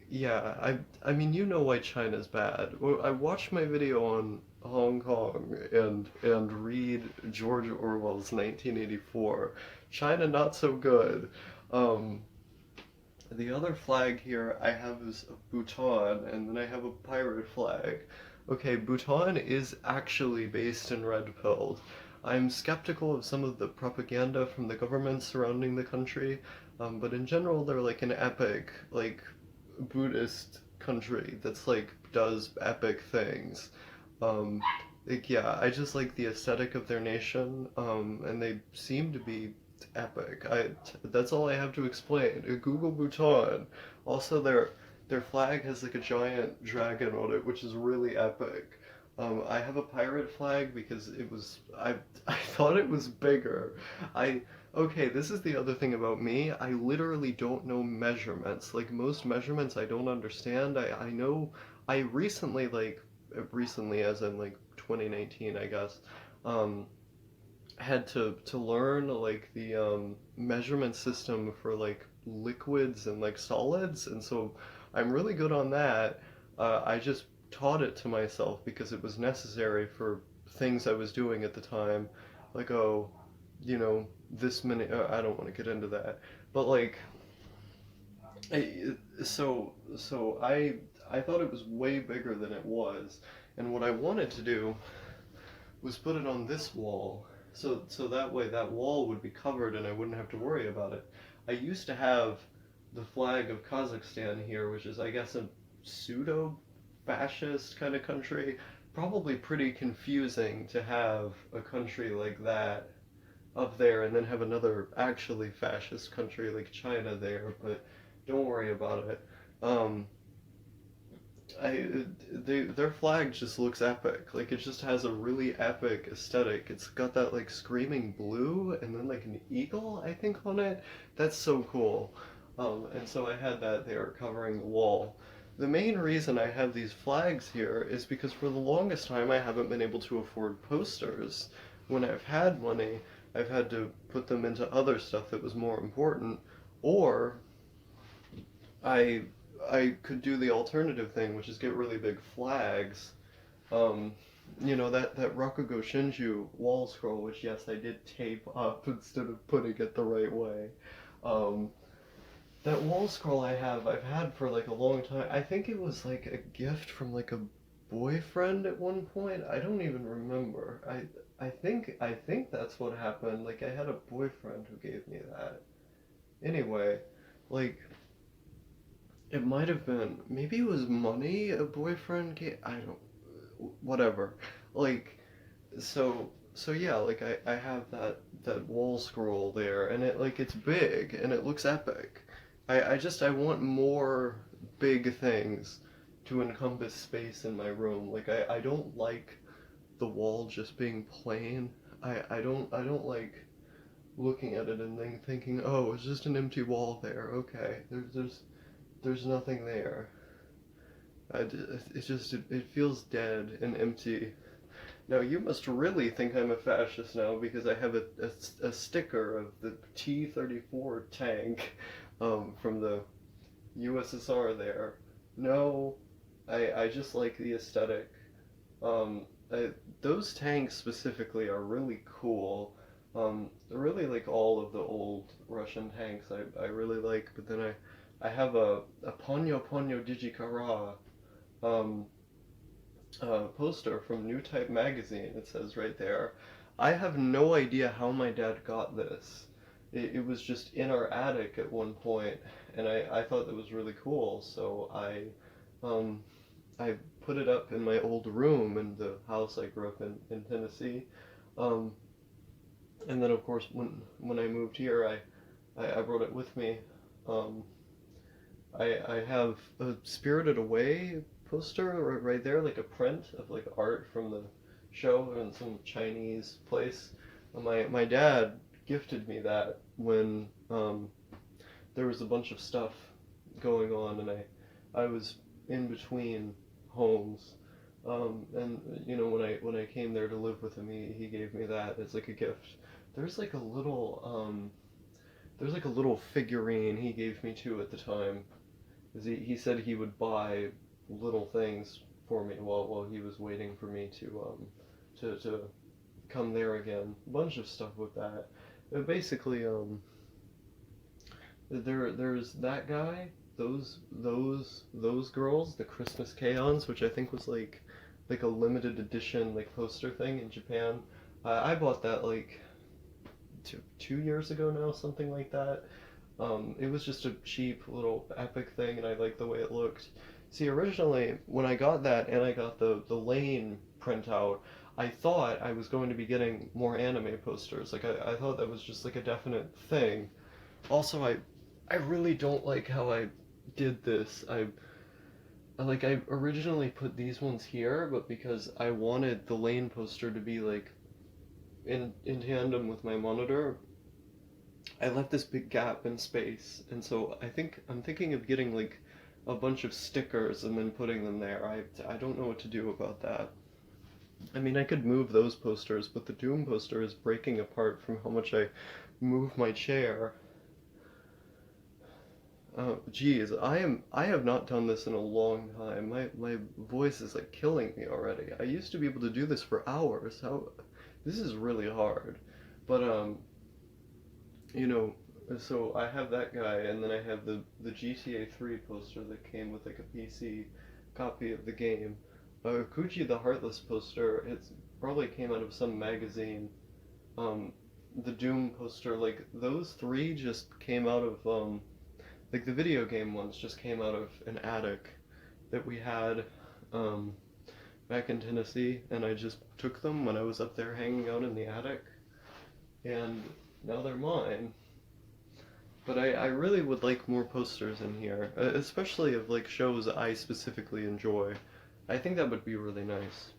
yeah, I mean, you know why China's bad. Well, I watched my video on Hong Kong and read George Orwell's 1984. China not so good. Um, the other flag here I have is Bhutan, and then I have a pirate flag. Okay, Bhutan is actually based in red pilled. I'm skeptical of some of the propaganda from the government surrounding the country, but in general they're like an epic, like, Buddhist country that's, like, does epic things. Um, like, yeah, I just like the aesthetic of their nation, and they seem to be epic. That's all I have to explain. Google Bhutan. Also, their flag has, like, a giant dragon on it, which is really epic. I have a pirate flag because I thought it was bigger. I Okay, this is the other thing about me. I literally don't know measurements. Like, most measurements I don't understand. I know I recently, like, recently as in, like, 2019, I guess, um had to learn, like, the measurement system for, like, liquids and, like, solids, and so I'm really good on that. I just taught it to myself because it was necessary for things I was doing at the time. Like, oh, this many. I don't want to get into that, but, like, I, so I thought it was way bigger than it was, and what I wanted to do was put it on this wall, so that way that wall would be covered and I wouldn't have to worry about it. I used to have the flag of Kazakhstan here, which is, I guess, a pseudo fascist kind of country. Probably pretty confusing to have a country like that up there and then have another actually fascist country like China there, but don't worry about it. Um, their flag just looks epic. Like, it just has a really epic aesthetic. It's got that, like, screaming blue and then, like, an eagle, I think, on it. That's so cool. And so I had that there covering the wall. The main reason I have these flags here is because for the longest time I haven't been able to afford posters. When I've had money, I've had to put them into other stuff that was more important, or I I could do the alternative thing, which is get really big flags. Um, that Rakugo Shinju wall scroll, which, yes, I did tape up instead of putting it the right way. Um, that wall scroll I've had for, like, a long time. I think it was, like, a gift from, like, a boyfriend at one point. I don't even remember. I think that's what happened. Like, I had a boyfriend who gave me that. Anyway, like, it might have been. Maybe it was money a boyfriend gave. I don't. Whatever. Like, so yeah. Like, I have that wall scroll there, and it's big and it looks epic. I want more big things to encompass space in my room. Like, I don't like the wall just being plain. I don't like looking at it and then thinking, oh, it's just an empty wall there. Okay, there's There's nothing there. It feels dead and empty. Now, you must really think I'm a fascist now because I have a sticker of the T-34 tank from the USSR there. No, I just like the aesthetic. Um, those tanks specifically are really cool. I really like all of the old Russian tanks. I really like, but then I have a Ponyo Ponyo Digikara um, poster from New Type magazine. It says right there. I have no idea how my dad got this. It was just in our attic at one point, and I thought that was really cool. So um, I put it up in my old room in the house I grew up in Tennessee. Um, and then of course when I moved here, I brought it with me. Um, I have a Spirited Away poster right there, like a print of like art from the show in some Chinese place. My dad gifted me that when there was a bunch of stuff going on, and I was in between homes. And you know, when I came there to live with him, he gave me that as like a gift. There's like a little there's like a little figurine he gave me too at the time. 'Cause he said he would buy little things for me while he was waiting for me to come there again. A bunch of stuff with that. Basically, there's that guy, those girls, the Christmas K-ons, which I think was like a limited edition like poster thing in Japan. I bought that like 2 years ago now, something like that. It was just a cheap little epic thing, and I liked the way it looked. See, originally when I got that and I got the Lane printout, I thought I was going to be getting more anime posters. Like I thought that was just like a definite thing. Also, I really don't like how I did this. I originally put these ones here, but because I wanted the Lane poster to be like in tandem with my monitor, I left this big gap in space, and so I'm thinking of getting like a bunch of stickers and then putting them there. I don't know what to do about that. I mean, I could move those posters, but the Doom poster is breaking apart from how much I move my chair. Oh, geez, I have not done this in a long time. My voice is like killing me already. I used to be able to do this for hours. This is really hard. But you know, so I have that guy, and then I have the GTA 3 poster that came with like a PC copy of the game. Kuji the Heartless poster, it's probably came out of some magazine. The Doom poster, like those three just came out of like the video game ones just came out of an attic that we had um, back in Tennessee, and I just took them when I was up there hanging out in the attic, and now they're mine. But I really would like more posters in here, especially of like shows I specifically enjoy. I think that would be really nice.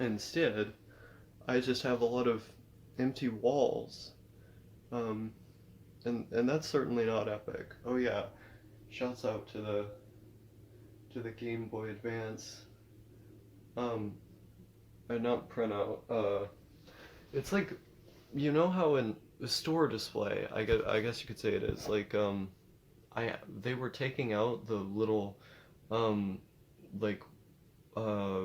Instead, I just have a lot of empty walls. Um, and that's certainly not epic. Oh yeah, shouts out to the Game Boy Advance. Um, not printout. It's like, you know how in a store display, I guess you could say it is like they were taking out the little um like uh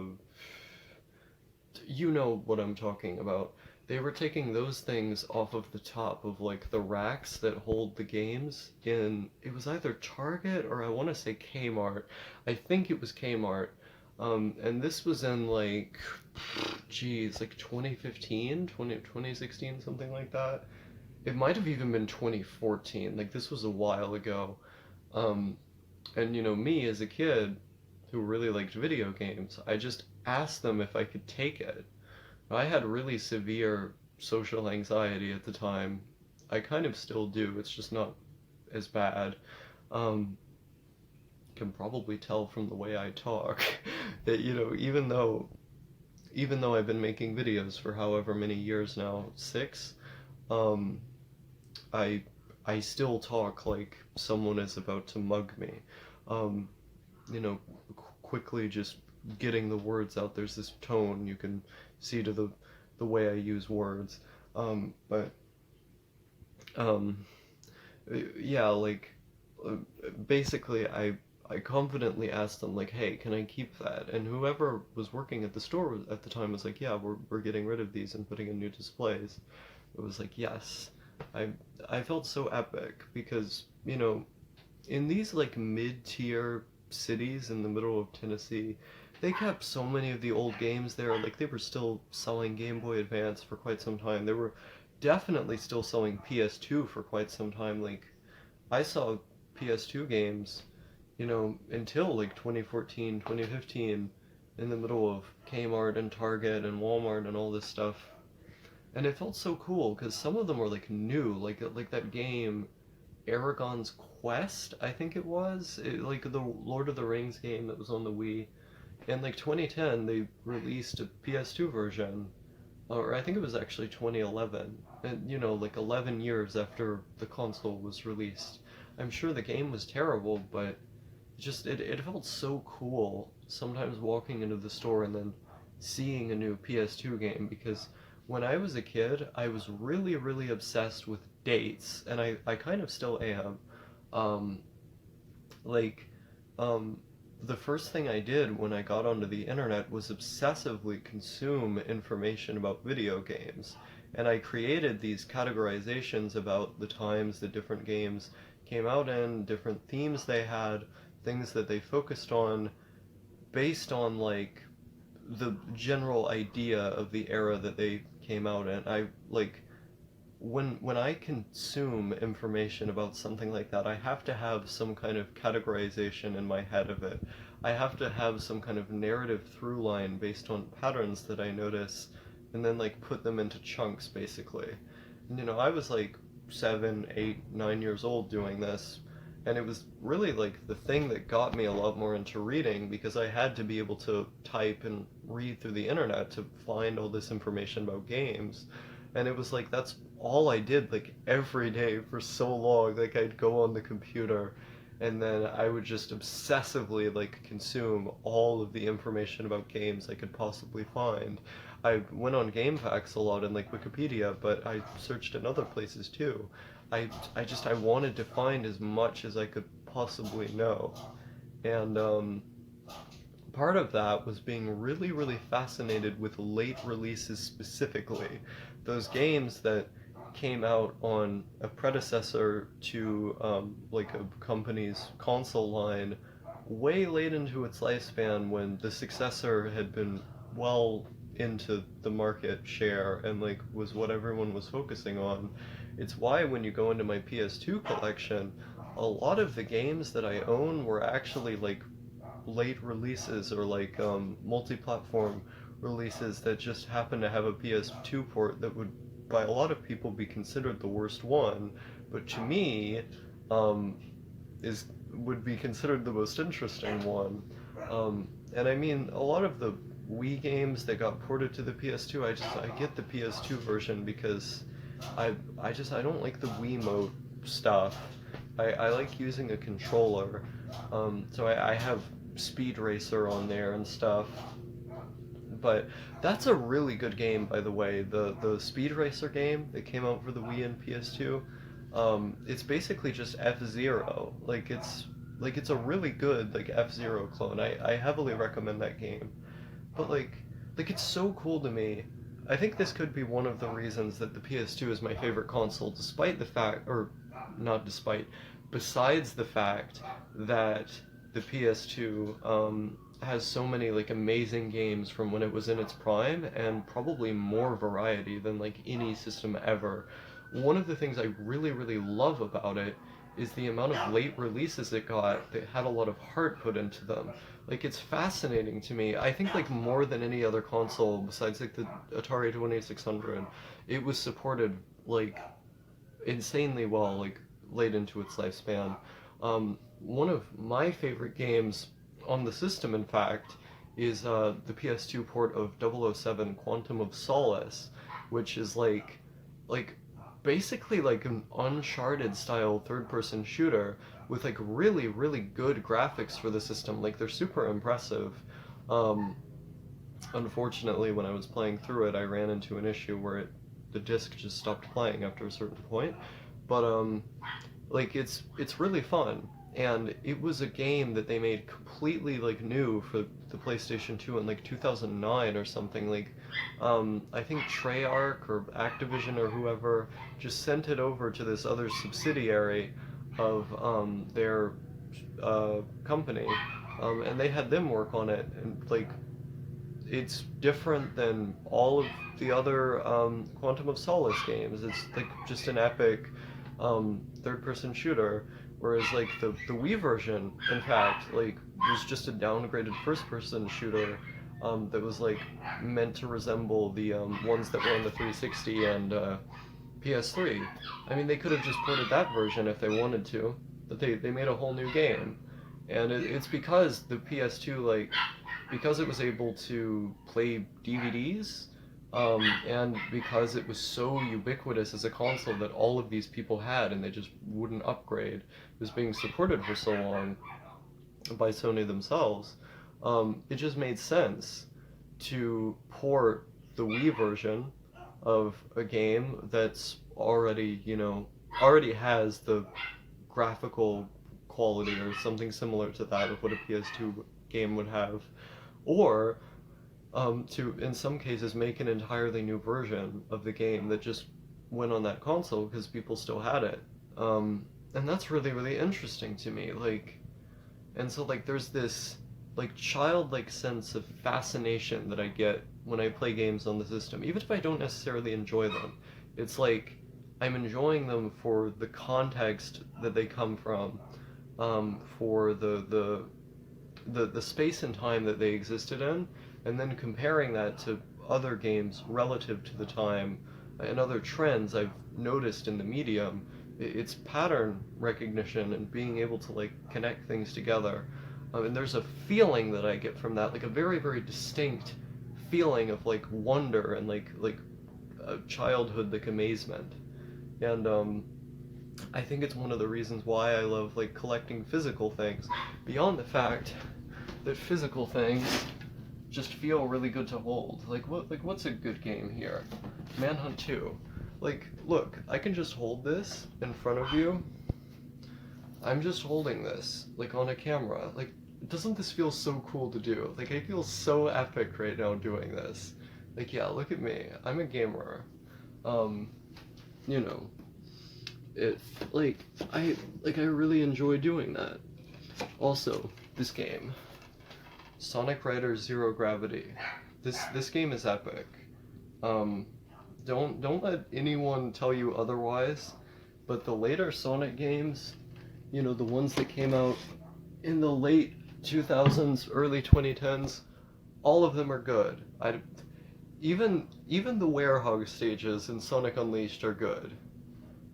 you know what I'm talking about. They were taking those things off of the top of like the racks that hold the games in, it was either Target or I want to say Kmart. I think it was Kmart. And this was in like, geez, like 2015, 2016, something like that. It might have even been 2014. Like this was a while ago. Um, and you know, me as a kid who really liked video games, I just asked them if I could take it. I had really severe social anxiety at the time. I kind of still do, it's just not as bad. Um, can probably tell from the way I talk that, you know, even though I've been making videos for however many years now, 6, um, I I still talk like someone is about to mug me. Um, you know, quickly just getting the words out. There's this tone you can see to the way I use words. But um, yeah, like uh, basically I confidently asked them like, "Hey, can I keep that?" And whoever was working at the store at the time was like, "Yeah, we're getting rid of these and putting in new displays." It was like, "Yes." I I felt so epic because, in these like mid-tier cities in the middle of Tennessee, they kept so many of the old games there. Like they were still selling Game Boy Advance for quite some time. They were definitely still selling PS2 for quite some time. Like I saw PS2 games, until like 2014, 2015 in the middle of Kmart and Target and Walmart and all this stuff. And it felt so cool because some of them were like new, like that game Aragon's Quest, I think it was, like the Lord of the Rings game that was on the Wii. In like 2010, they released a PS2 version, or I think it was actually 2011, and like 11 years after the console was released. I'm sure the game was terrible, but it felt so cool sometimes walking into the store and then seeing a new PS2 game because when I was a kid, I was really, really obsessed with dates, and I kind of still am. Um, like, um, the first thing I did when I got onto the internet was obsessively consume information about video games. And I created these categorizations about the times that different games came out in, different themes they had, things that they focused on, based on like the general idea of the era that they came out in. I like when I consume information about something like that, I have to have some kind of categorization in my head of it. I have to have some kind of narrative through line based on patterns that I notice, and then like put them into chunks basically. And I was like 7, 8, 9 years old doing this, and it was really like the thing that got me a lot more into reading because I had to be able to type and read through the internet to find all this information about games. And it was like that's all I did like every day for so long. Like I'd go on the computer and then I would just obsessively like consume all of the information about games I could possibly find. I went on GameFAQs a lot and like Wikipedia, but I searched in other places too. I wanted to find as much as I could possibly know. And part of that was being really, really fascinated with late releases specifically. Those games that came out on a predecessor to like a company's console line way late into its lifespan when the successor had been well into the market share and like was what everyone was focusing on. It's why when you go into my PS2 collection, a lot of the games that I own were actually like late releases or like multi-platform releases that just happen to have a PS2 port that would by a lot of people be considered the worst one, but to me um, is would be considered the most interesting one. And I mean a lot of the Wii games that got ported to the PS2, I get the PS2 version because I don't like the Wiimote stuff. I like using a controller. So I have Speed Racer on there and stuff. But that's a really good game, by the way. The Speed Racer game that came out for the Wii and PS2. It's basically just F-Zero. It's a really good like F-Zero clone. I heavily recommend that game. But like it's so cool to me. I think this could be one of the reasons that the PS2 is my favorite console, despite the fact, or not despite, besides the fact that the PS2 has so many like amazing games from when it was in its prime, and probably more variety than like any system ever. One of the things I really, really love about it is the amount of late releases it got that had a lot of heart put into them. Like it's fascinating to me. I think like more than any other console besides like the Atari 2600, it was supported like insanely well, like late into its lifespan. One of my favorite games on the system, in fact, is the PS2 port of 007 Quantum of Solace, which is like basically like an Uncharted style third person shooter with like really, really good graphics for the system. Like they're super impressive. Um, Unfortunately, when I was playing through it, I ran into an issue where the disc just stopped playing after a certain point. But like it's really fun, and it was a game that they made completely like new for the PlayStation 2 in like 2009 or something. Like I think Treyarch or Activision or whoever just sent it over to this other subsidiary of their company, and they had them work on it, and like it's different than all of the other Quantum of Solace games. It's like just an epic third-person shooter, whereas like the Wii version, in fact, like was just a downgraded first-person shooter that was like meant to resemble the ones that were on the 360 and PS3. I mean, they could have just ported that version if they wanted to, but they made a whole new game, and it's because the PS2 like because it was able to play DVDs, and because it was so ubiquitous as a console that all of these people had and they just wouldn't upgrade, it was being supported for so long by Sony themselves, it just made sense to port the Wii version of a game that's already, already has the graphical quality or something similar to that of what a PS2 game would have, or to, in some cases, make an entirely new version of the game that just went on that console because people still had it. And that's really, really interesting to me. Like, and so like there's this like childlike sense of fascination that I get when I play games on the system, even if I don't necessarily enjoy them. It's like I'm enjoying them for the context that they come from, for the space and time that they existed in, and then comparing that to other games relative to the time and other trends I've noticed in the medium. It's pattern recognition and being able to like connect things together. And there's a feeling that I get from that, like a very, very distinct feeling of like wonder and like childhood, like amazement. And I think it's one of the reasons why I love like collecting physical things, beyond the fact that physical things just feel really good to hold. What's a good game here? Manhunt 2. Like, look, I can just hold this in front of you. I'm just holding this, like, on a camera. Like, doesn't this feel so cool to do? Like, I feel so epic right now doing this. Like, yeah, look at me. I'm a gamer. You know, it, I really enjoy doing that. Also, this game, Sonic Riders Zero Gravity. This game is epic. Don't let anyone tell you otherwise, but the later Sonic games, the ones that came out in the late 2000s, early 2010s, all of them are good. Even the werehog stages in Sonic Unleashed are good.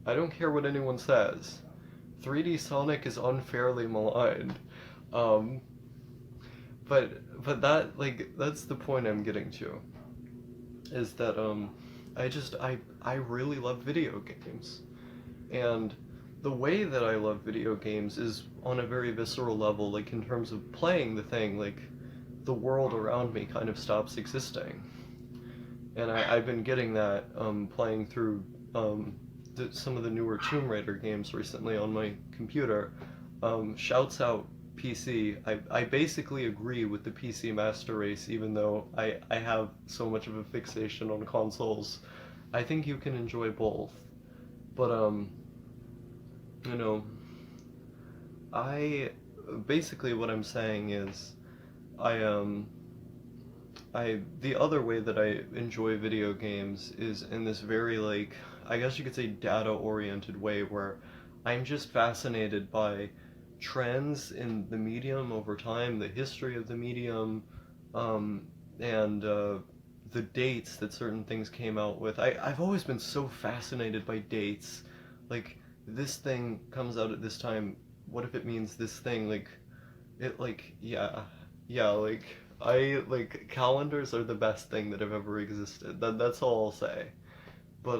I don't care what anyone says. 3D Sonic is unfairly maligned. But that's the point I'm getting to. Is that I really love video games. And the way that I love video games is on a very visceral level, like in terms of playing the thing, like the world around me kind of stops existing. And I've been getting that playing through some of the newer Tomb Raider games recently on my computer. Shouts out PC. I basically agree with the PC master race, even though I have so much of a fixation on consoles. I think you can enjoy both. But, basically what I'm saying is, the other way that I enjoy video games is in this very, like, I guess you could say data-oriented way, where I'm just fascinated by trends in the medium over time, the history of the medium, and the dates that certain things came out with. I've always been so fascinated by dates. Like, this thing comes out at this time, what if it means this thing? Calendars are the best thing that have ever existed. That's all I'll say. But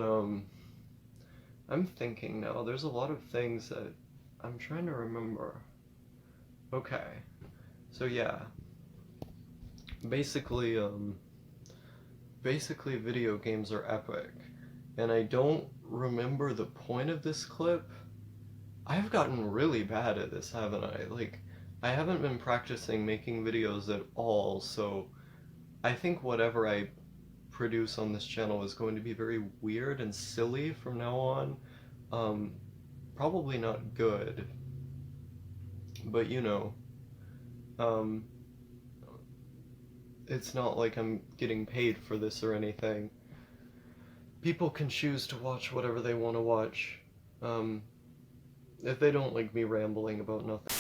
I'm thinking now. There's a lot of things that I'm trying to remember. Okay. So yeah. Basically, basically video games are epic. And I don't remember the point of this clip. I've gotten really bad at this, haven't I? Like, I haven't been practicing making videos at all, so I think whatever I produce on this channel is going to be very weird and silly from now on. Probably not good, but you know, um, it's not like I'm getting paid for this or anything. People can choose to watch whatever they want to watch. If they don't like me rambling about nothing.